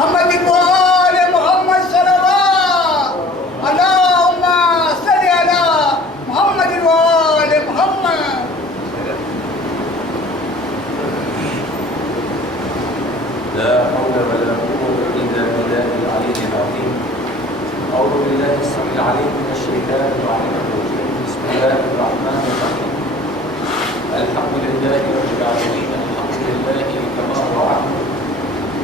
محمد وآل محمد صلوات اللهم صل على محمد وآل محمد. لا حول ولا قوة إلا بالله العلي العظيم. أعوذ بالله السميع العليم من الشيطان الرجيم. بسم الله الرحمن الرحيم. الحمد لله رب العالمين. الحمد لله كما وعدنا.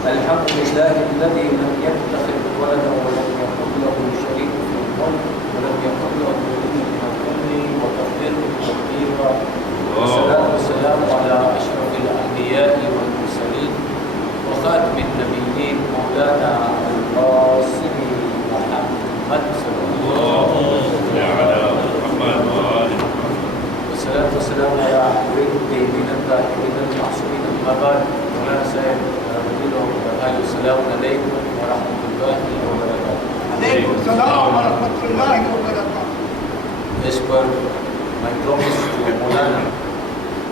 الحمد لله الذي لم يتخذ ولدا ولم يكن له شريك في الملك ولم يكن له ولي من الذل وكبره تكبيرا. والصلاة والسلام على أشرف الأنبياء والمرسلين وخاتم النبيين مولانا القاسم محمد صلى الله على محمد وآل محمد. والصلاة والسلام على أحباب الطيبين الطاهرين المعصومين. أما بعد مولانا سيد السلام عليكم ورحمة الله وبركاته. عليكم السلام ورحمة الله وبركاته. As per my promise to Maulana,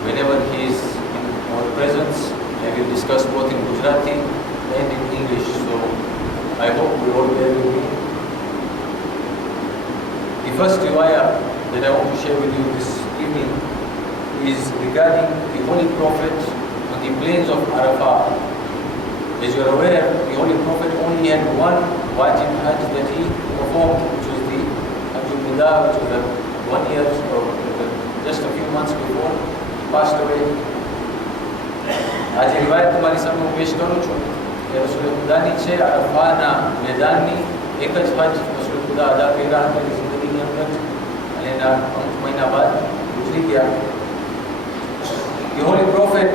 whenever he is in our presence, I will discuss both in Gujarati and in English. So I hope we all bear with me. The first riwayah that I want to share with you this evening is regarding the Holy Prophet on the plains of Arafah. As you are aware, the Holy Prophet only had one wajib hajj that he performed, which was the Hajj al-Wida, which was 1 year or just a few months before he passed away. आज रिवायत तुम्हारी सामने पेश करूँ છું કે રસૂલ ખુદાની છે અરફાના મેદાનની એક જ હજ રસૂલ ખુદા અદા કર્યા હતા જિંદગીની અંદર અને એના 5 મહિના બાદ ગુજરી ગયા. The Holy Prophet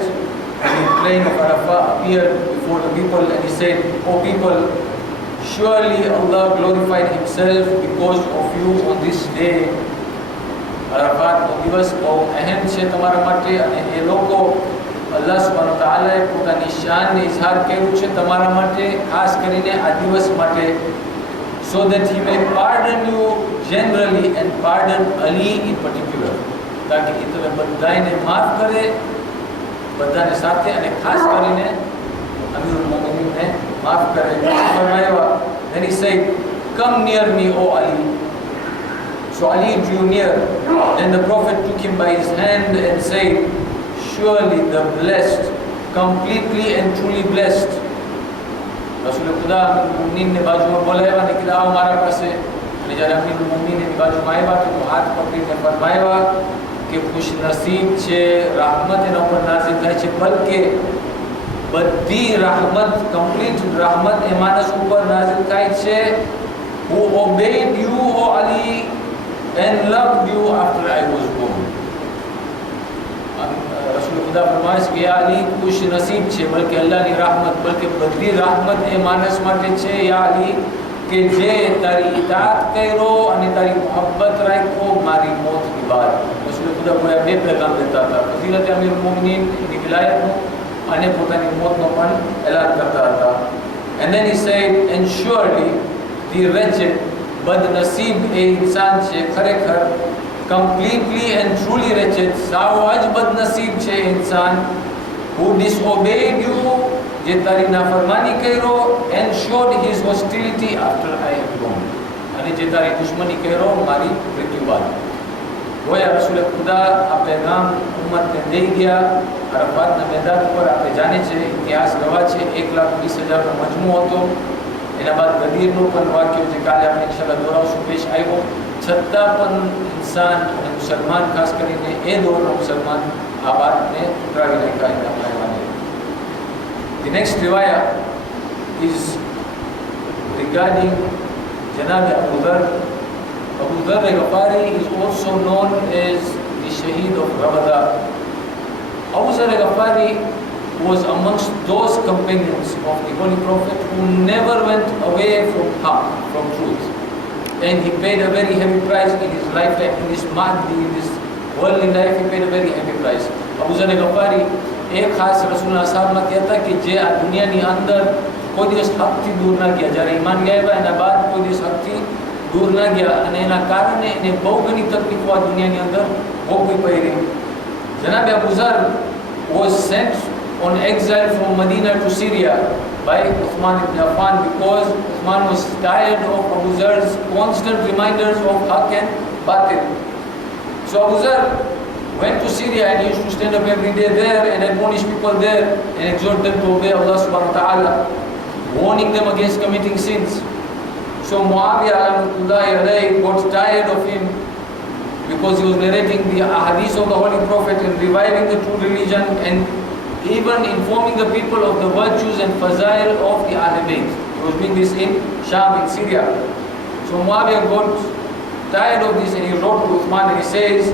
in the plain of Arafah appeared before the people and he said, "O people, surely Allah glorified himself because of you on this day." Arafat નો દિવસ બહુ અહેમ છે તમારા માટે અને એ લોકો અલ્લાહ સુબ્હાનહુ વ તઆલાએ પોતાની શાનને ઇઝહાર કર્યું છે તમારા માટે, ખાસ કરીને આ દિવસ માટે, so that he may pardon you generally and pardon Ali in particular, તાકી એ તમે બધાને માફ કરે, બધાને સાથે અને ખાસ કરીને અમીરુલ મોમિનીનને માફ કરે. ફરમાયા, then he said, "Come near me, O Ali." So Ali drew near. Then the Prophet took him by his hand and said, "Surely the blessed, completely and truly blessed." Rasool ખુદા અમીરુલ મોમિનીનને બાજુમાં બોલાવ્યા અને કીધા, આવો મારા પાસે. અને જ્યારે અમીરુલ મોમિનીનની બાજુમાં આવ્યા તો હાથ પકડીને ફરમાવ્યા કે ખુશ નસીબ છે, rahmat એના ઉપર નાઝિલ થાય છે, બલકે બધી rahmat, complete rahmat એ માણસ ઉપર નાઝિલ થાય છે who obeyed you, O Ali, and loved you after I was born. Rasool ખુદા ફરમાય છે કે યા અલી ખુશ નસીબ છે, બલકે અલ્લાહની rahmat, બલકે બધી rahmat એ માણસ માટે છે યા અલી કે જે તારી ઇતાત કર્યો અને તારી મોહબ્બત રાખ્યો મારી મોતની બાદ. રસૂલ ખુદા કોઈ બે પેગામ દેતા હતા, ફઝીલત અમીરુલ મોમિનીન એની વિલાયતનું અને પોતાની મોતનો પણ એલાન કરતા હતા. And then he said, "And surely the wretched, બદનસીબ એ ઇન્સાન છે, ખરેખર completely and truly wretched, સાવ જ બદનસીબ છે ઇન્સાન, who disobeyed you, જે તારી નાફરમાની કર્યો, and showed his hostility after I have gone, અને જે તારી દુશ્મની કર્યો મારી મૃત્યુ બાદ. ગોયા રસૂલ ખુદા આ પેગામ ઉમ્મતને દઈ ગયા. અરફાતના મેદાન ઉપર આપણે જાણે છે, ઇતિહાસ ગવા છે, 1,20,000નો મજમુ હતો. એના બાદ ગદીરનું પણ વાક્ય જે કાલે આપણે ઇન્શાઅલ્લાહ દોરાવશું પેશ આવ્યો. છતાં પણ ઇન્સાન અને મુસલમાન, ખાસ કરીને એ દોરના મુસલમાન આ વાતને ઉતરાવી નાખ્યા એના ભાઈઓને. The next riwayah is regarding Janab Abu Dharr. Abu Dharr al-Ghifari is also known as the Shaheed of Ramadan. Abu Dharr al-Ghifari was amongst those companions of the Holy Prophet who never went away from haqq, from truth. And he paid a very heavy price in his lifetime, in this maddi, in this worldly life, he paid a very heavy price. Abu Dharr al-Ghifari એક ખાસ રસૂલના સાહબમાં કહેતા કે જે આ દુનિયાની અંદર કોઈ દિવસ હકથી દૂર ના ગયા, જ્યારે ઈમાન ગયા એના બાદ કોઈ દિવસ હકથી દૂર ના ગયા અને એના કારણે એને બહુ ઘણી તકલીફો આ દુનિયાની અંદર ભોગવી પડી. જનાબ અબુ Zar was sent on exile from Medina to Syria by Uthman ibn Affan, because Uthman was tired of Abu Zar's constant reminders of Haqq and Batil. So Abu Zar went to Syria and he used to stand up every day there and admonish people there and exhort them to obey Allah subhanahu wa ta'ala, warning them against committing sins. So Muawiyah got tired of him because he was narrating the ahadith of the Holy Prophet and reviving the true religion and even informing the people of the virtues and fazail of the Ahl Bayt. He was doing this in Sham, in Syria. So Muawiyah got tired of this and he wrote to Uthman and he says,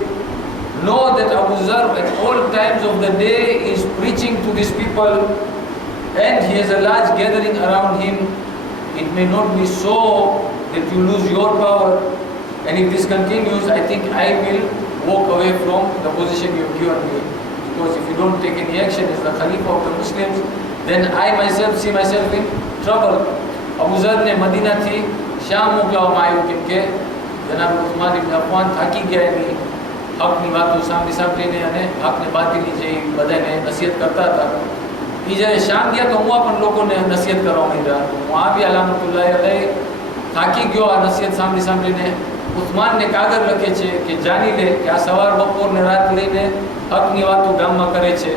know that Abu Zar at all times of the day is preaching to these people and he has a large gathering around him. It may not be so that you lose your power, and if this continues, I think I will walk away from the position you have given me, because if you don't take any action as the Khalifa of the Muslims, then I myself see myself in trouble. Abu Zar ne Madina thi Sham મોકલવામાં આવ્યું કેમ કે જનાબ ઉસ્માન ઇબ્ન અફવાન થાકી ગયા એની હકની વાતો સાંભળીને અને હકને બાતિલની જે બધાને નસીહત કરતા હતા. એ જ્યારે શામ ગયા તો હું પણ લોકોને નસીહત કરવા માંડ્યા. મુઆવિયા લાનતુલ્લાહ અલૈહ થાકી ગયો આ નસીહત સાંભળીને. ઉસ્માનને કાગળ લખે છે કે જાણી લે કે આ સવાર બપોર ને રાત લઈને હકની વાતો ગામમાં કરે છે,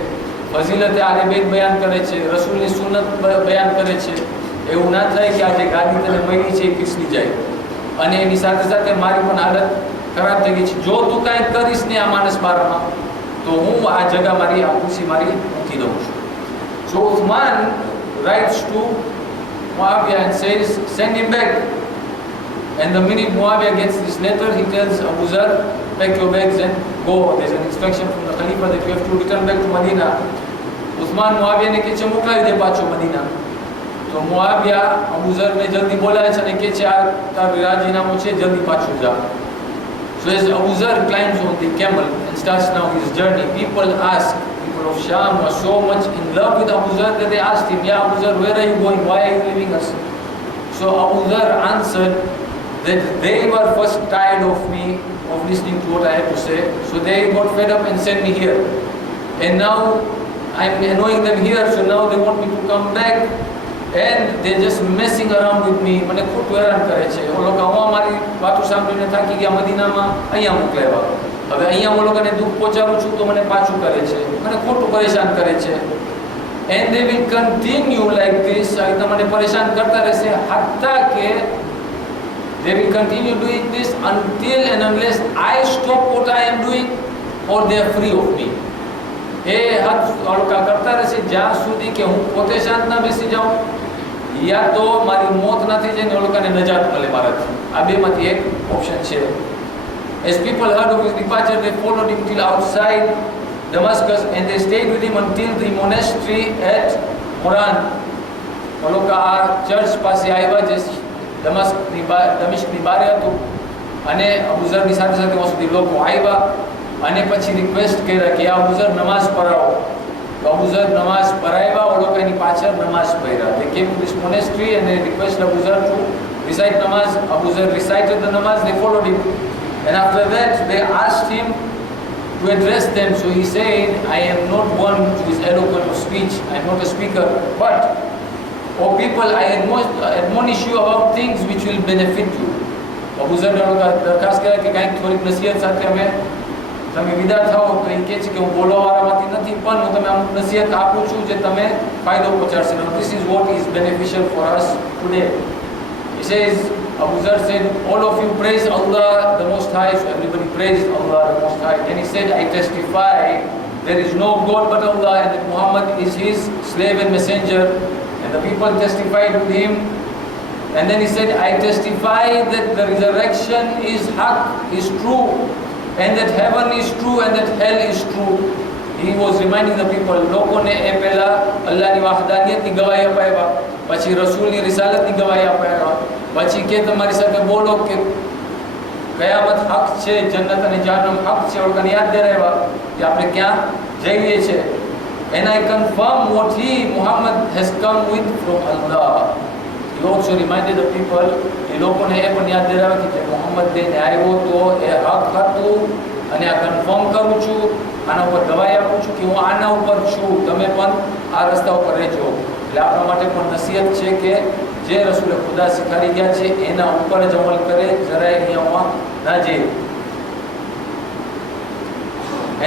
ફઝીલતે આલે બેત બયાન કરે છે, રસૂલની સુન્નત બયાન કરે છે. એવું ના થાય કે આ જે ગાદી તને મળી છે એ પીસલી જાય અને એની સાથે સાથે મારી પણ હાલત ખરાબ થઈ ગઈ છે. જો તું કાંઈ કરીશ ને આ માણસ બારામાં તો હું આ જગા મારી આ ખુશી મારી મૂકી દઉં છું. So Uthman writes to Muawiyah and says, send him back. And the minute Muawiyah gets this letter, he tells Abu Zar, pack your bags and go. There's an instruction from the Khalifa that you have to return back to Medina. Uthman Muawiyah ne keche moklavi de pacho Medina. તો મુઆવિયા અબુ ઝરને જલ્દી બોલાવે છે અને કહે છે આ તારું રાજીનામું છે, જલ્દી પાછું જા. So as Abu Zar climbs on the camel and starts now his journey, people of Sham were so much in love with Abu Zar that they asked him, yeah, Abu Zar, where are you going? Why are you leaving us? So Abu Zar answered that they were first tired of me, of listening to what I had to say, so they got fed up and sent me here. And now I'm annoying them here, so now they want me to come back. And they're just messing around with me. મને ખોટું હેરાન કરે છે. ઓ લોકો હું મારી વાતો સાંભળીને થાકી ગયા, મદીનામાં અહીંયા મોકલાવ્યા. હવે અહીંયા હું લોકોને દુઃખ પહોંચાડું છું તો મને પાછું કરે છે, મને ખોટું પરેશાન કરે છે. And they will continue like this. આ રીતે મને પરેશાન કરતા રહેશે હત્તા કે they will continue doing this until and unless I stop what I am doing or they are free of me. એ હદ લોકો કરતા રહેશે જ્યાં સુધી કે હું પોતે શાંત ના બેસી જાઉં યા તો મારી મોત ના થઈ જાય ને એ લોકોને નજાત મળે મારાથી. આ બેમાંથી એક ઓપ્શન છે. As people heard of his departure, they followed him till outside Damascus and they stayed with him until the monastery at Moran. એ લોકો આ ચર્ચ પાસે આવ્યા જે દમિશ્કની બારે હતું અને અબુ ઝરની સાથે સાથે ત્યાં સુધી લોકો આવ્યા અને પછી રિક્વેસ્ટ કર્યા કે આ અબુ ઝર નમાઝ પઢાવો. તો અબુ ઝર નમાઝ પઢાવ્યા, ઓ લોકો એની પાછળ નમાઝ પઢ્યા. They came to this monastery and they requested Abu Zar to recite namaz. Abu Zar recited the namaz, they followed him. And after that they asked him to address them. So he said, I am not one who is eloquent of speech, I am not a speaker, but O people, I admonish you about things which will benefit you. Abu Zar ने उनका दरखास्त किया कि कहीं थोड़ी नसीहत साथ हमें તમે વિદા થાઓ તો એ કહે છે કે હું બોલવાવાળામાંથી નથી પણ હું તમે અમુક નસીહત આપું છું જે તમે ફાયદો પહોંચાડશે. This is what is beneficial for us today. He says, Abu Zar said, all of you praise Allah the Most High. So everybody praised Allah the Most High. Then he said, I testify there is no God but Allah and that Muhammad is his slave and messenger. And the people testified with him. And then he said, I testify that the resurrection is haqq, is true, and that heaven is true and that hell is true. He was reminding the people, લોકોને એ પહેલા અલ્લાહની વહદાનિયતની ગવાહી અપાવ્યા, પછી રસૂલની રિસાલતની ગવાહી અપાવ્યા, પછી કે તમારી સાથે બોલો કે કયામત હક છે, જન્નત અને જહન્નમ હક છે, લોકોને યાદ દેરાવ્યા કે આપણે ક્યાં જઈ રહીએ છીએ. And I confirm what Muhammad has come with from Allah. He also reminded the people, એ લોકોને એ પણ યાદ દેરાવ્યા કે મોહમ્મદ લઈને આવ્યો તો એ હક હતું અને આ કન્ફર્મ કરું છું આના ઉપર ગવાહી આપું છું કે હું આના ઉપર છું, તમે પણ આ રસ્તા ઉપર રહેજો. એટલે આપણા માટે પણ નસીહત છે કે જે રસૂલે ખુદા શીખાડી ગયા છે એના ઉપર જ અમલ કરે, જરાય નિયમમાં ના જાય.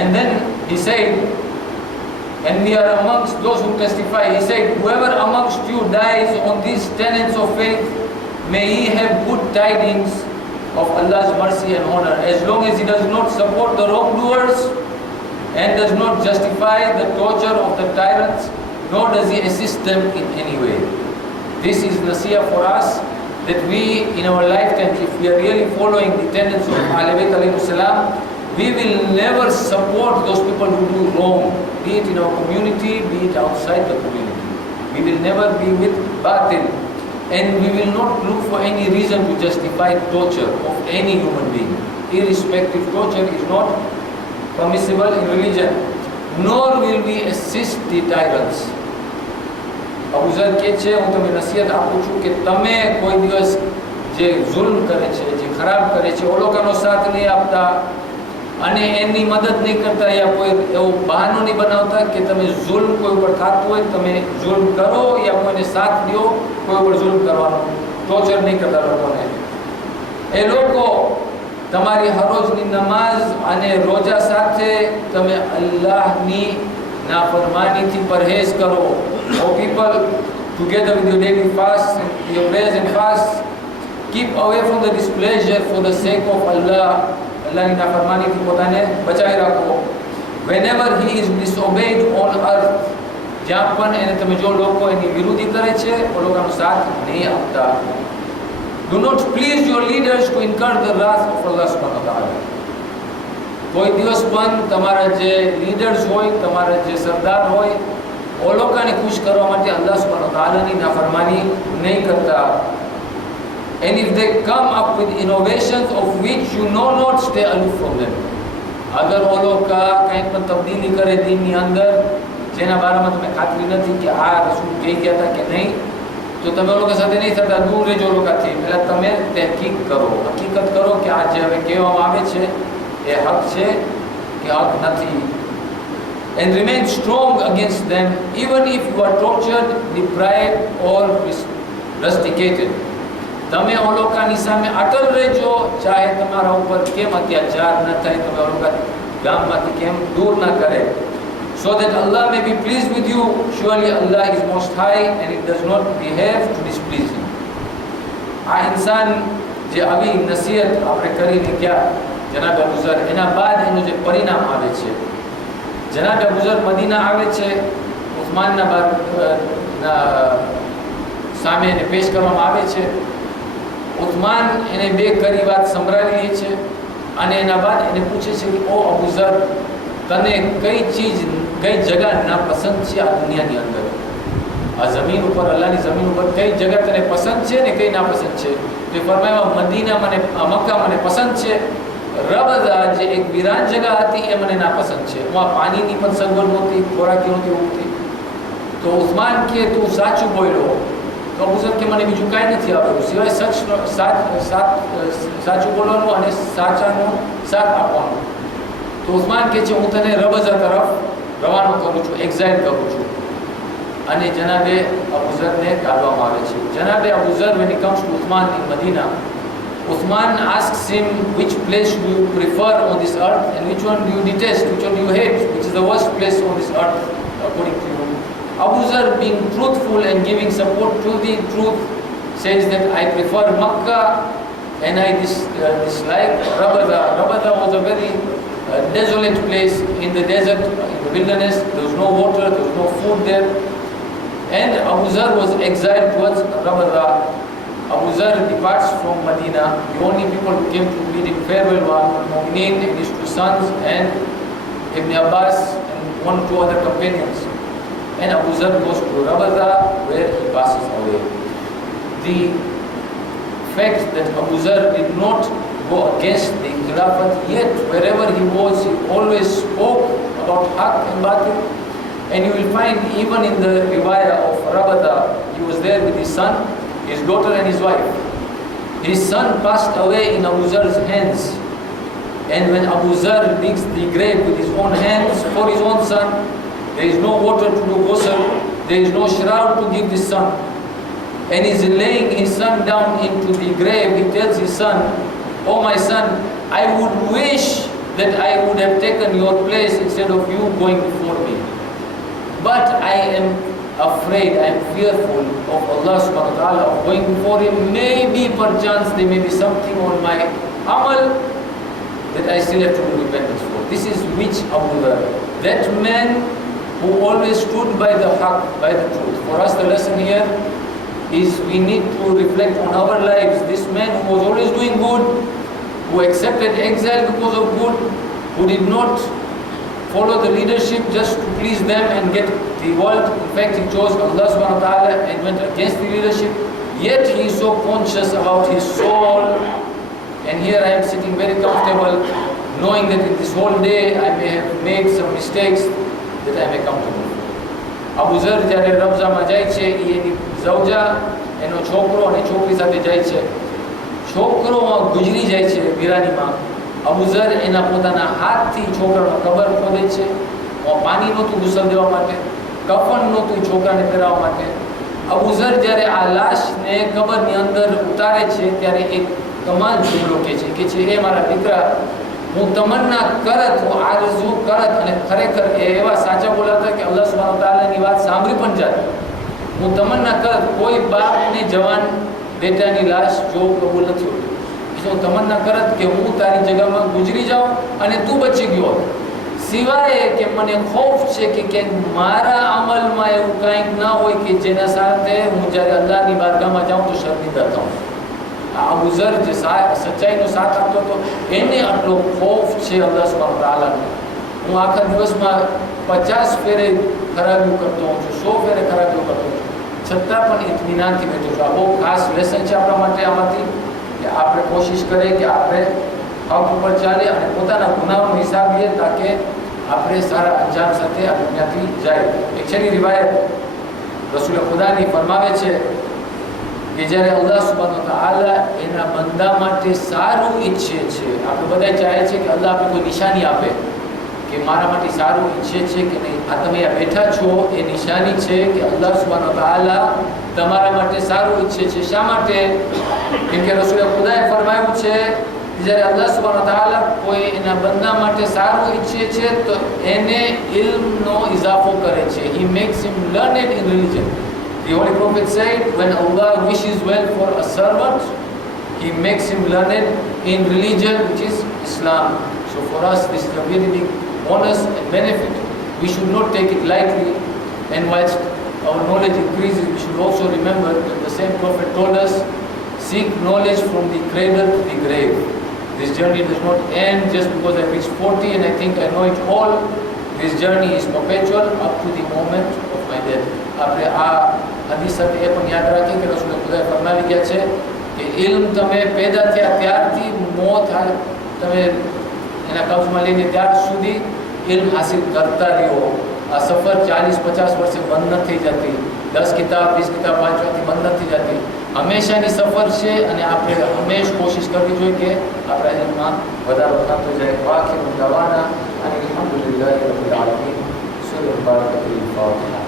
And then he said, and we are amongst those who testify, he said, whoever amongst you dies on these tenets of faith, may he have good tidings of Allah's mercy and honor, as long as he does not support the wrongdoers and does not justify the torture of the tyrants, nor does he assist them in any way. This is nasiyah for us, that we in our lifetime, if we are really following the tenets of Ahlul Bayt alayhi salam, we will never support those people who do wrong, be it in our community, be it outside the community. We will never be with batil, and we will not look for any reason to justify torture of any human being. Irrespective, torture is not permissible in religion, nor will we assist the tyrants. Abu Zar કહે છે, હું તમને નસીહત આપું છું કે તમે કોઈ દિવસ જે જુલ્મ કરે છે, જે ખરાબ કરે છે, ઓ લોકોનો સાથ નહીં આપતા અને એની મદદ નહીં કરતા, યા કોઈ એવો બહાનો નહીં બનાવતા કે તમે જુલ્મ કોઈ ઉપર થતું હોય તમે જુલ્મ કરો યા કોઈને સાથ દો કોઈ ઉપર જુલ્મ કરવાનો, ટોર્ચર નહીં કરતા લોકોને. એ લોકો તમારી હરોજની નમાઝ અને રોજા સાથે તમે અલ્લાહની નાફરમાનીથી પરહેજ કરો. O people, together with your daily fast, your prayers and fast, keep away from the displeasure for the sake of Allah. Allahની નાફરમાનીથી પોતાને બચાવી રાખો. Whenever he is disobeyed on earth, જ્યાં પણ એને તમે જો લોકો એની વિરોધી કરે છે, એ લોકોનો સાથ નહીં આપતા. Do not please your leaders to incur the wrath of Allah subhanahu wa ta'ala. કોઈ દિવસ પણ તમારા જે લીડર્સ હોય, તમારા જે સરદાર હોય, ઓ લોકોને ખુશ કરવા માટે અલ્લાહ સુબ્હાનહુ વ તઆલાની નાફરમાની નહીં કરતા. And if they come up with innovations of which you know not, stay aloof from them. અગર ઓ લોકો કંઈ પણ તબદીલી કરે દીનની અંદર જેના બારામાં તમે ખાતરી નથી કે આ રસૂલ કહી ગયા હતા કે નહીં, તો તમે લોકો સાથે નહીં થતા, દૂર રહેજો લોકોથી. પહેલાં તમે તહકીક કરો, હકીકત કરો કે આ જે હવે કહેવામાં આવે છે એ હક છે કે હક નથી. And remain strong against them, even if you are tortured, deprived or rusticated. તમે ઓ લોકોની સામે અટલ રહેજો, ચાહે તમારા ઉપર કેમ અત્યાચાર ન થાય, તમે ઓ લોકો ગામમાંથી કેમ દૂર ન કરે. So that Allah may be pleased with you. Surely Allah is most high and it does not behave to displease him. આ ઇન્સાન જે આવી નસીહત આપણે કરીને ગયા જનાબ અબુ ઝર, એના બાદ એનું જે પરિણામ આવે છે, જનાબ અબુ ઝર મદીના આવે છે, ઉસ્માનના સામે એને પેશ કરવામાં આવે છે. ઉસ્માન એને બે કરી વાત સંભળાવી લે છે અને એના બાદ એને પૂછે છે કે ઓ અબુ ઝર, તને કઈ ચીજ કઈ જગા ના પસંદ છે આ દુનિયાની અંદર, આ જમીન ઉપર, અલ્લાહની જમીન ઉપર કઈ જગા તને પસંદ છે ને કઈ ના પસંદ છે? તો ફરમાયા મદીના મને, મક્કા મને પસંદ છે, રબદા જે એક વિરાન જગા હતી એ મને ના પસંદ છે, હું પાણીની પણ સગવડ નહોતી, ખોરાકી નહોતી ઉગતી. તો ઉસ્માન કે તું સાચું બોલ્યો. તો અબુ ઝર કે મને બીજું કાંઈ નથી આવડતું સિવાય સાચું બોલવાનું અને સાચાનો સાથ આપવાનો. તો ઉસ્માન કહે છે હું તને રબઝા તરફ રવાનો કરું છું, એક્ઝાઇલ કરું છું. અને જનાબે અબુ ઝરને કાઢવામાં આવે છે. જનાબે અબુ Zar, when he comes to Uthman in Medina, Uthman asks him, which place do you prefer on this earth and which one do you detest, which one do you hate, which is the worst place on this earth according to you? Abu Zar, being truthful and giving support to the truth, says that I prefer Makkah and I dislike Rabada. Rabada was a very desolate place in the desert, in the wilderness. There was no water, there was no food there. And Abu Zar was exiled towards Rabada. Abu Zar departs from Medina. The only people who came to bid him farewell were Mu'mineen and his two sons and Ibn Abbas and one or two other companions. And Abu Zar goes to Rabada where he passes away. The fact that Abu Zar did not go against the Khilafat, yet wherever he was, he always spoke about Haqq and Batil. And you will find even in the riwayah of Rabada, he was there with his son, his daughter and his wife. His son passed away in Abu Zar's hands. And when Abu Zar digs the grave with his own hands for his own son, there is no water to do ghusl, there is no shroud to give the son. And he's laying his son down into the grave. He tells his son, "Oh my son, I would wish that I would have taken your place instead of you going before me. But I am afraid, I am fearful of Allah subhanahu wa ta'ala, of going before him. Maybe perchance there may be something on my amal that I still have to do repentance for." This is which Abu Dhar? That man who always stood by the haqq, by the truth. For us the lesson here is we need to reflect on our lives. This man who was always doing good, who accepted exile because of good, who did not follow the leadership just to please them and get the world. In fact, he chose Allah subhanahu wa ta'ala and went against the leadership. Yet he is so conscious about his soul. And here I am sitting very comfortable, knowing that in this whole day I may have made some mistakes that I may come to know. Abu Zar જ્યારે રબઝામાં જાય છે, એની ઝૌજા, એનો છોકરો અને છોકરી સાથે જાય છે. છોકરો ગુજરી જાય છે વિરાનીમાં. અબુ ઝર એના પોતાના હાથથી છોકરાનો કબર ખોદે છે. પાણી નહોતું ગુસલ દેવા માટે, કફન નહોતું છોકરાને પહેરાવવા માટે. અબુ ઝર જ્યારે આ લાશને કબરની અંદર ઉતારે છે ત્યારે એક કમાલ જુમલો કહે છે કે "એ મારા દીકરા, હું તમન્ના કરત, હું આરઝુ કરત." અને ખરેખર એ એવા સાચા બોલાતા કે અલ્લાહ સુબ્હાનહુ વ તઆલાની વાત સાંભળી પણ જાય. હું તમન્ના કરત, કોઈ બાપને જવાન બેટાની લાશ જોવું કબૂલ નથી હોતું. હું તમન્ના કરત કે હું તારી જગ્યામાં ગુજરી જાઉં અને તું બચી ગયો, સિવાય કે મને ખૌફ છે કે ક્યાંક મારા અમલમાં એવું કાંઈક ના હોય કે જેના સાથે હું જ્યારે અલ્લાહની બારગાહમાં જાઉં તો શર્મિંદા થાઉં. અબુ ઝર જે સચ્ચાઈનો સાથ આપતો હતો, એને આટલો ખૌફ છે અલ્લાહ સુબ્હાનહુ વ તઆલાનો. હું આખા દિવસમાં 50 ફેરે ખરાબીઓ કરતો હોઉં છું, 100 ફેરે ખરાબીઓ કરતો હોઉં છું, છતાં પણ ઇત્મીનાનથી બેઠો છું. આ બહુ ખાસ લેસન છે આપણા માટે આમાંથી, કે આપણે કોશિશ કરીએ કે આપણે હક ઉપર ચાલીએ અને પોતાના ગુનાહનો હિસાબ લઈએ, તાકે આપણે સારા અંજામ સાથે આ દુનિયાથી જાય. એક છેલ્લી રિવાયત રસૂલ ખુદાની ફરમાવે છે કે જ્યારે અલ્લાહ સુબ્હાનહુ વ તઆલા એના બંદા માટે સારું ઈચ્છે છે, આપણે બધા ચાહે છે કે અલ્લાહ આપણે કોઈ નિશાની આપે કે મારા માટે સારું ઈચ્છે છે કે નહીં. આ તમે આ બેઠા છો એ નિશાની છે કે અલ્લાહ સુબ્હાનહુ વ તઆલા તમારા માટે સારું ઈચ્છે છે. શા માટે? કેમ કે રસૂલ ખુદાએ ફરમાવ્યું છે કે જ્યારે અલ્લાહ સુબ્હાનહુ વ તઆલા કોઈ એના બંદા માટે સારું ઈચ્છે છે તો એને ઇલ્મનો ઇઝાફો કરે છે. He makes him learned in religion. The Holy Prophet said, when Allah wishes well for a servant, He makes him learned in religion, which is Islam. So for us, this is a very big bonus and benefit. We should not take it lightly. And whilst our knowledge increases, we should also remember that the same Prophet told us, seek knowledge from the cradle to the grave. This journey does not end just because I reached 40 and I think I know it all. This journey is perpetual up to the moment of my death. આપણે આ હદીસ સાથે એ પણ યાદ રાખીએ કે રસૂલ ખુદાએ ફરમાવી ગયા છે કે ઇલ્મ તમે પેદા થયા ત્યારથી મોત તમે એના કબ્જમાં લઈને ત્યાર સુધી ઇલ્મ હાસિલ કરતા રહ્યો. આ સફર 40-50 વર્ષે બંધ નથી થઈ જતી, 10 કિતાબ 20 કિતાબ વાંચવાથી બંધ નથી જતી. હંમેશાની સફર છે અને આપણે હંમેશ કોશિશ કરવી જોઈએ કે આપણા ઇલ્મમાં વધારો થતો જાય. વાખિરુ દવાના અનિલ હમ્દુલિલ્લાહિ રબ્બિલ આલમીન. સૂરત બારકાતુલ ફાતિહા.